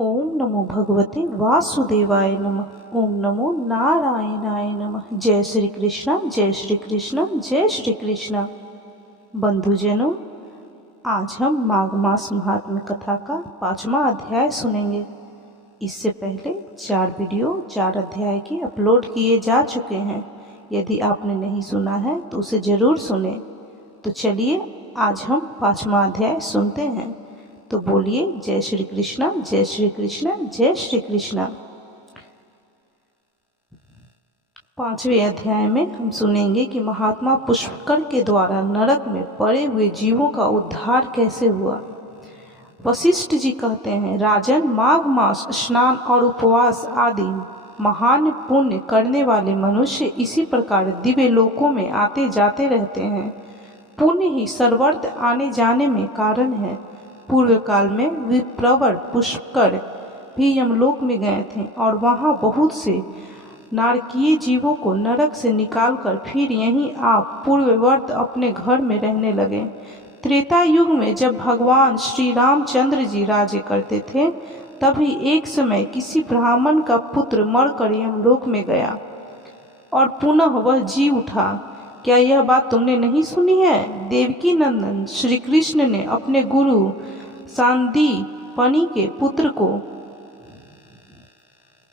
ओम नमो भगवते वासुदेवाय नमः। ओम नमो नारायणाय नमः। जय श्री कृष्ण, जय श्री कृष्ण, जय श्री कृष्ण। बंधुजनों, आज हम माघ मास महात्म्य कथा का 5वां अध्याय सुनेंगे। इससे पहले 4 वीडियो 4 अध्याय के अपलोड किए जा चुके हैं। यदि आपने नहीं सुना है तो उसे ज़रूर सुने। तो चलिए आज हम 5वां अध्याय सुनते हैं। तो बोलिए जय श्री कृष्ण, जय श्री कृष्ण, जय श्री कृष्ण। 5वें अध्याय में हम सुनेंगे कि महात्मा पुष्कर के द्वारा नरक में पड़े हुए जीवों का उद्धार कैसे हुआ। वशिष्ठ जी कहते हैं, राजन, माघ मास स्नान और उपवास आदि महान पुण्य करने वाले मनुष्य इसी प्रकार दिव्य लोकों में आते जाते रहते हैं। पुण्य ही सर्वर्थ आने जाने में कारण है। पूर्व काल में विप्रवर पुष्कर भी यमलोक में गए थे और वहाँ बहुत से नारकीय जीवों को नरक से निकालकर फिर यहीं आप पूर्ववर्त अपने घर में रहने लगे। त्रेता युग में जब भगवान श्री रामचंद्र जी राज्य करते थे, तभी एक समय किसी ब्राह्मण का पुत्र मरकर यमलोक में गया और पुनः वह जी उठा। क्या यह बात तुमने नहीं सुनी है? देवकी नंदन श्री कृष्ण ने अपने गुरु सांदीपनि के पुत्र को,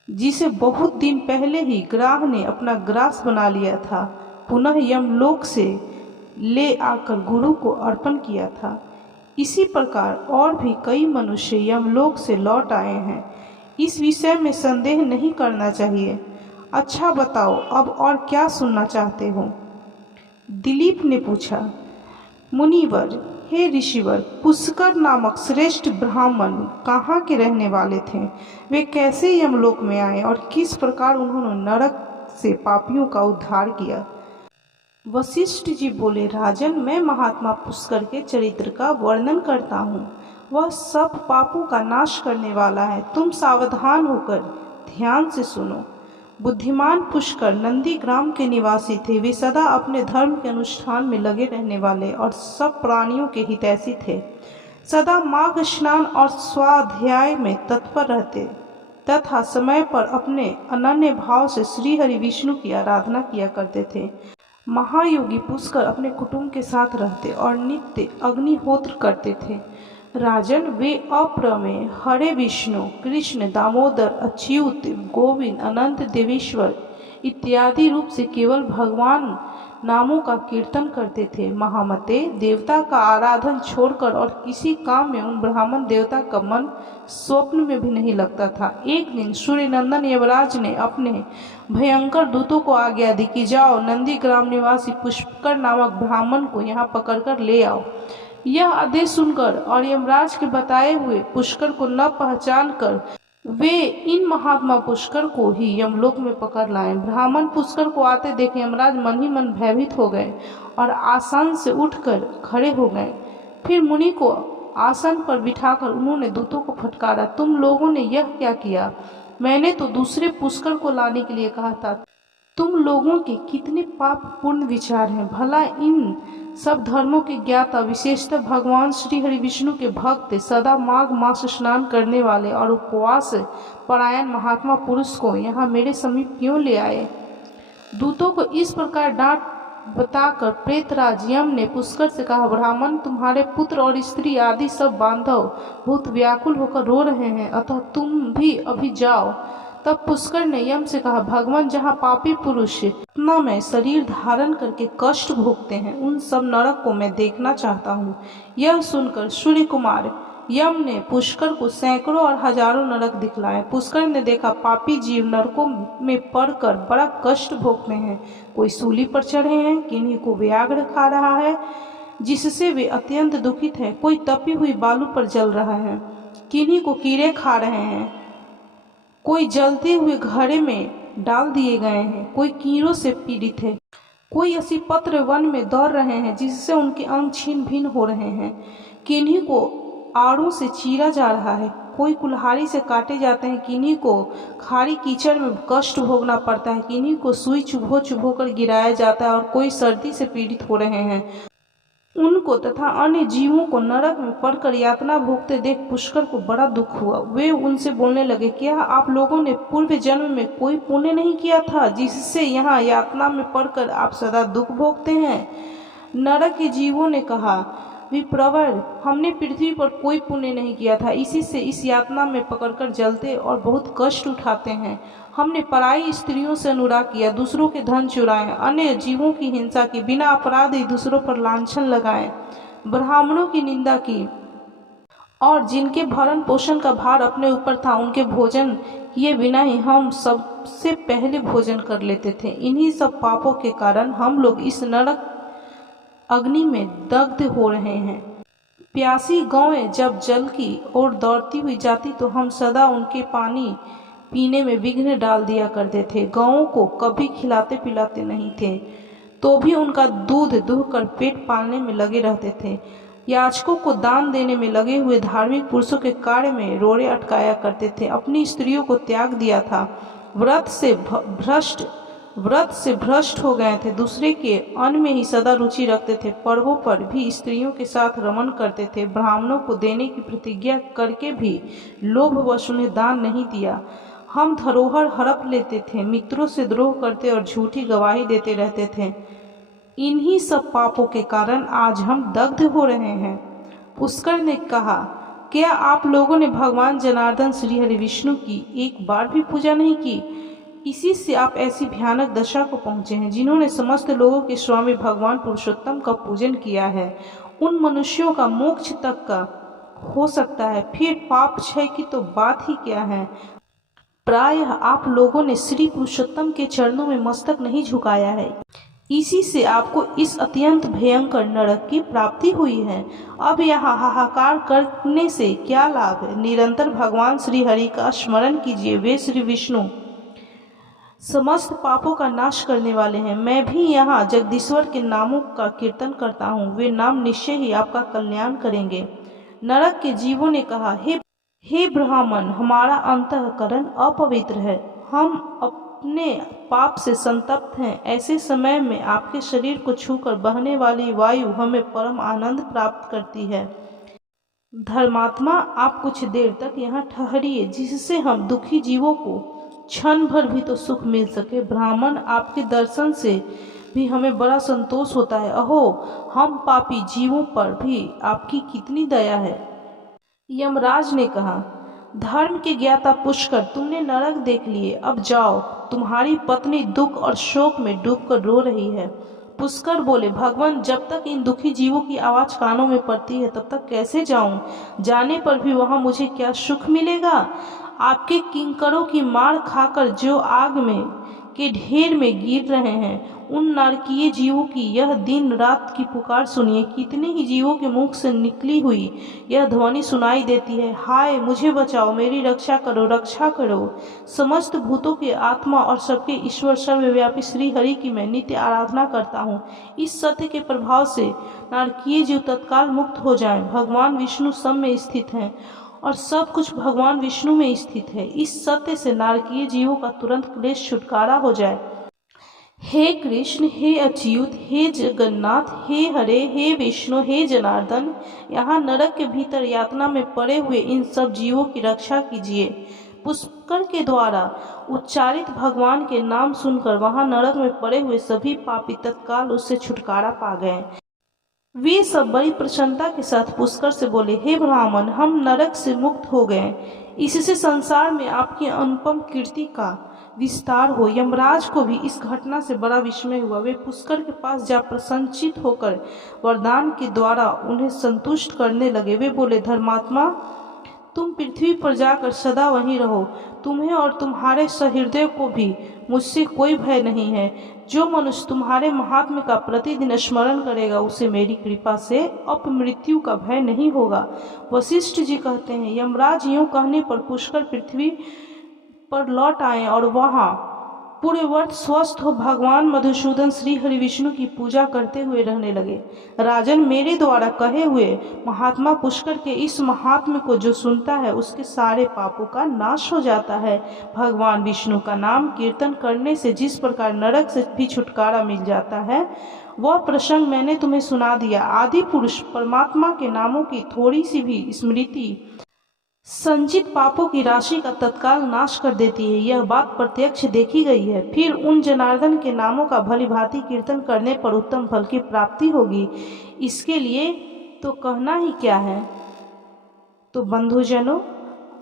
जिसे बहुत दिन पहले ही ग्राह ने अपना ग्रास बना लिया था, पुनः यमलोक से ले आकर गुरु को अर्पण किया था। इसी प्रकार और भी कई मनुष्य यमलोक से लौट आए हैं। इस विषय में संदेह नहीं करना चाहिए। अच्छा बताओ, अब और क्या सुनना चाहते हो? दिलीप ने पूछा। मुनिवर, हे ऋषिवर, पुष्कर नामक श्रेष्ठ ब्राह्मण कहाँ के रहने वाले थे? वे कैसे यमलोक में आए और किस प्रकार उन्होंने नरक से पापियों का उद्धार किया? वशिष्ठ जी बोले, राजन, मैं महात्मा पुष्कर के चरित्र का वर्णन करता हूँ। वह सब पापों का नाश करने वाला है। तुम सावधान होकर ध्यान से सुनो। बुद्धिमान पुष्कर नंदीग्राम के निवासी थे। वे सदा अपने धर्म के अनुष्ठान में लगे रहने वाले और सब प्राणियों के हितैषी थे। सदा माघ स्नान और स्वाध्याय में तत्पर रहते तथा समय पर अपने अनन्य भाव से श्री हरि विष्णु की आराधना किया करते थे। महायोगी पुष्कर अपने कुटुंब के साथ रहते और नित्य अग्निहोत्र करते थे। राजन, वे अप्रमेय हरे विष्णु, कृष्ण, दामोदर, अच्युत, गोविंद, अनंत, देवेश्वर इत्यादि रूप से केवल भगवान नामों का कीर्तन करते थे। महामते, देवता का आराधन छोड़कर और किसी काम में उन ब्राह्मण देवता का मन स्वप्न में भी नहीं लगता था। एक दिन सूर्यनंदन यमराज ने अपने भयंकर दूतों को आज्ञा दी कि जाओ, नंदीग्राम निवासी पुष्कर नामक ब्राह्मण को यहाँ पकड़कर ले आओ। यह आदेश सुनकर और यमराज के बताए हुए पुष्कर को न पहचान कर वे इन महात्मा पुष्कर को ही यमलोक में पकड़ लाए। ब्राह्मण पुष्कर को आते देख यमराज मन ही मन भयभीत हो गए और आसन से उठकर खड़े हो गए। फिर मुनि को आसन पर बिठाकर उन्होंने दूतों को फटकारा, तुम लोगों ने यह क्या किया? मैंने तो दूसरे पुष्कर को लाने के लिए कहा था। तुम लोगों के कितने पाप पूर्ण विचार हैं। भला इन सब धर्मों के ज्ञाता, विशेषतः भगवान श्री हरि विष्णु के भक्त, सदा माघ मास स्नान करने वाले और उपवास परायण महात्मा पुरुष को यहाँ मेरे समीप क्यों ले आए? दूतों को इस प्रकार डांट बताकर प्रेतराज यम ने पुष्कर से कहा, ब्राह्मण, तुम्हारे पुत्र और स्त्री आदि सब बांधव बहुत व्याकुल होकर रो रहे हैं, अतः तुम भी अभी जाओ। तब पुष्कर ने यम से कहा, भगवान, जहाँ पापी पुरुष इतना में शरीर धारण करके कष्ट भोगते हैं, उन सब नरक को मैं देखना चाहता हूँ। यह सुनकर सूर्य कुमार यम ने पुष्कर को सैकड़ों और हजारों नरक दिखलाए। पुष्कर ने देखा पापी जीव नरकों में पड़कर बड़ा कष्ट भोगते हैं। कोई सूली पर चढ़े हैं, किन्हीं को व्याघ्र खा रहा है जिससे वे अत्यंत दुखित हैं। कोई तपी हुई बालू पर जल रहा है, किन्हीं को कीड़े खा रहे हैं, कोई जलते हुए घड़े में डाल दिए गए हैं, कोई कीड़ों से पीड़ित है, कोई ऐसी पत्र वन में दौड़ रहे हैं जिससे उनके अंग छीन भिन्न हो रहे हैं, किन्हीं को आड़ों से चीरा जा रहा है, कोई कुल्हाड़ी से काटे जाते हैं, किन्हीं को खारी कीचड़ में कष्ट भोगना पड़ता है, किन्हीं को सुई चुभो चुभो कर गिराया जाता है और कोई सर्दी से पीड़ित हो रहे हैं। उनको तथा अन्य जीवों को नरक में पड़कर यातना भोगते देख पुष्कर को बड़ा दुख हुआ। वे उनसे बोलने लगे, क्या आप लोगों ने पूर्व जन्म में कोई पुण्य नहीं किया था जिससे यहाँ यातना में पड़कर आप सदा दुख भोगते हैं? नरक के जीवों ने कहा, विप्रवर, हमने पृथ्वी पर कोई पुण्य नहीं किया था, इसी से इस यातना में पकड़कर जलते और बहुत कष्ट उठाते हैं। हमने पराई स्त्रियों से अनुराग किया, दूसरों के धन चुराए, अन्य जीवों की हिंसा की, बिना अपराध ही दूसरों पर लांछन लगाए, ब्राह्मणों की निंदा की और जिनके भरण पोषण का भार अपने ऊपर था उनके भोजन किए बिना ही हम सबसे पहले भोजन कर लेते थे। इन्हीं सब पापों के कारण हम लोग इस नरक अग्नि में दग्ध हो रहे हैं। प्यासी गौएं जब जल की ओर दौड़ती हुई जाती तो हम सदा उनके पानी पीने में विघ्न डाल दिया करते थे। गौओं को कभी खिलाते पिलाते नहीं थे, तो भी उनका दूध दुहकर पेट पालने में लगे रहते थे। याचकों को दान देने में लगे हुए धार्मिक पुरुषों के कार्य में रोड़े अटकाया करते थे। अपनी स्त्रियों को त्याग दिया था, व्रत से भ्रष्ट हो गए थे। दूसरे के अन्न में ही सदा रुचि रखते थे। पर्वों पर भी स्त्रियों के साथ रमण करते थे। ब्राह्मणों को देने की प्रतिज्ञा करके भी लोभवश उन्हें दान नहीं दिया। हम धरोहर हड़प लेते थे, मित्रों से द्रोह करते और झूठी गवाही देते रहते थे। इन्हीं सब पापों के कारण आज हम दग्ध हो रहे हैं। पुष्कर ने कहा, क्या आप लोगों ने भगवान जनार्दन श्री हरि विष्णु की एक बार भी पूजा नहीं की? इसी से आप ऐसी भयानक दशा को पहुँचे हैं। जिन्होंने समस्त लोगों के स्वामी भगवान पुरुषोत्तम का पूजन किया है, उन मनुष्यों का मोक्ष तक का हो सकता है, फिर पाप क्षय की तो बात ही क्या है। प्रायः आप लोगों ने श्री पुरुषोत्तम के चरणों में मस्तक नहीं झुकाया है, इसी से आपको इस अत्यंत भयंकर नरक की प्राप्ति हुई है। अब यहाँ हाहाकार करने से क्या लाभ है? निरंतर भगवान श्री हरि का स्मरण कीजिए। वे श्री विष्णु समस्त पापों का नाश करने वाले हैं। मैं भी यहाँ जगदीश्वर के नामों का कीर्तन करता हूँ, वे नाम निश्चय ही आपका कल्याण करेंगे। नरक के जीवों ने कहा, हे ब्राह्मण, हमारा अंतःकरण अपवित्र है, हम अपने पाप से संतप्त हैं। ऐसे समय में आपके शरीर को छूकर बहने वाली वायु हमें परम आनंद प्राप्त करती है। धर्मात्मा, आप कुछ देर तक यहाँ ठहरिए, जिससे हम दुखी जीवों को क्षण भर भी तो सुख मिल सके। ब्राह्मण, आपके दर्शन से भी हमें बड़ा संतोष होता है। अहो, हम पापी जीवों पर भी आपकी कितनी दया है। यमराज ने कहा, धर्म के ज्ञाता पुष्कर, तुमने नरक देख लिए, अब जाओ। तुम्हारी पत्नी दुख और शोक में डूबकर रो रही है। पुष्कर बोले, भगवान, जब तक इन दुखी जीवों की आवाज कानों में पड़ती है तब तक कैसे जाऊं? जाने पर भी वहां मुझे क्या सुख मिलेगा? आपके किंकरों की मार खाकर जो आग में के ढेर में गिर रहे हैं, उन नारकीय जीवों की यह दिन रात की पुकार सुनिए। कितने ही जीवों के मुख से निकली हुई यह ध्वनि सुनाई देती है, हाय मुझे बचाओ, मेरी रक्षा करो, रक्षा करो। समस्त भूतों के आत्मा और सबके ईश्वर सर्वव्यापी श्री हरि की मैं नित्य आराधना करता हूँ। इस सत्य के प्रभाव से नारकीय जीव तत्काल मुक्त हो जाएं। भगवान विष्णु सब में स्थित हैं और सब कुछ भगवान विष्णु में स्थित है। इस सत्य से नारकीय जीवों का तुरंत क्लेश छुटकारा हो जाए। हे कृष्ण, हे अच्युत, हे जगन्नाथ, हे हरे, हे विष्णु, हे जनार्दन, यहाँ नरक के भीतर यातना में पड़े हुए इन सब जीवों की रक्षा कीजिए। पुष्कर के द्वारा उच्चारित भगवान के नाम सुनकर वहां नरक में पड़े हुए सभी पापी तत्काल उससे छुटकारा पा गए। वे सब बड़ी प्रसन्नता के साथ पुष्कर से बोले, हे ब्राह्मण, हम नरक से मुक्त हो गए। इससे संसार में आपकी अनुपम कीर्ति का विस्तार हो। यमराज को भी इस घटना से बड़ा विस्मय हुआ। वे पुष्कर के पास जा प्रसन्नचित्त होकर वरदान के द्वारा उन्हें संतुष्ट करने लगे। वे बोले, धर्मात्मा, तुम पृथ्वी पर जाकर सदा वहीं रहो। तुम्हें और तुम्हारे सहृदय को भी मुझसे कोई भय नहीं है। जो मनुष्य तुम्हारे महात्म्य का प्रतिदिन स्मरण करेगा, उसे मेरी कृपा से अपमृत्यु का भय नहीं होगा। वशिष्ठ जी कहते हैं, यमराज यूं कहने पर पुष्कर पृथ्वी पर लौट आए और वहां पूरे वर्ष स्वस्थ हो भगवान मधुसूदन श्री हरि विष्णु की पूजा करते हुए रहने लगे। राजन, मेरे द्वारा कहे हुए महात्मा पुष्कर के इस महात्म्य को जो सुनता है उसके सारे पापों का नाश हो जाता है। भगवान विष्णु का नाम कीर्तन करने से जिस प्रकार नरक से भी छुटकारा मिल जाता है, वह प्रसंग मैंने तुम्हें सुना दिया। आदि पुरुष परमात्मा के नामों की थोड़ी सी भी स्मृति संचित पापों की राशि का तत्काल नाश कर देती है। यह बात प्रत्यक्ष देखी गई है। फिर उन जनार्दन के नामों का भलीभांति कीर्तन करने पर उत्तम फल की प्राप्ति होगी। इसके लिए तो कहना ही क्या है। तो बंधुजनों,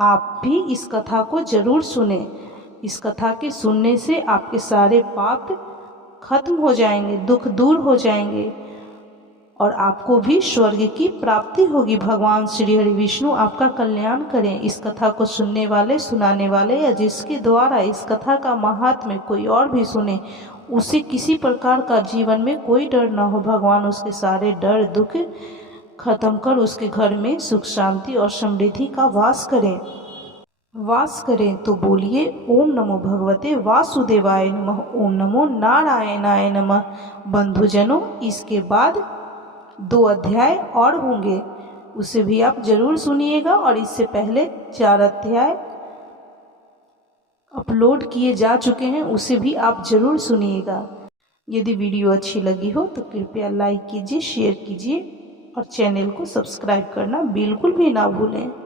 आप भी इस कथा को जरूर सुने। इस कथा के सुनने से आपके सारे पाप खत्म हो जाएंगे, दुख दूर हो जाएंगे और आपको भी स्वर्ग की प्राप्ति होगी। भगवान श्री हरि विष्णु आपका कल्याण करें। इस कथा को सुनने वाले, सुनाने वाले या जिसके द्वारा इस कथा का महात्म्य कोई और भी सुने, उसे किसी प्रकार का जीवन में कोई डर ना हो। भगवान उसके सारे डर दुख खत्म कर उसके घर में सुख शांति और समृद्धि का वास करें। तो बोलिए ओम नमो भगवते वासुदेवाय नमः, ओम नमो नारायणाय नमः। बंधुजनों, इसके बाद 2 अध्याय और होंगे, उसे भी आप जरूर सुनिएगा। और इससे पहले 4 अध्याय अपलोड किए जा चुके हैं, उसे भी आप जरूर सुनिएगा। यदि वीडियो अच्छी लगी हो तो कृपया लाइक कीजिए, शेयर कीजिए और चैनल को सब्सक्राइब करना बिल्कुल भी ना भूलें।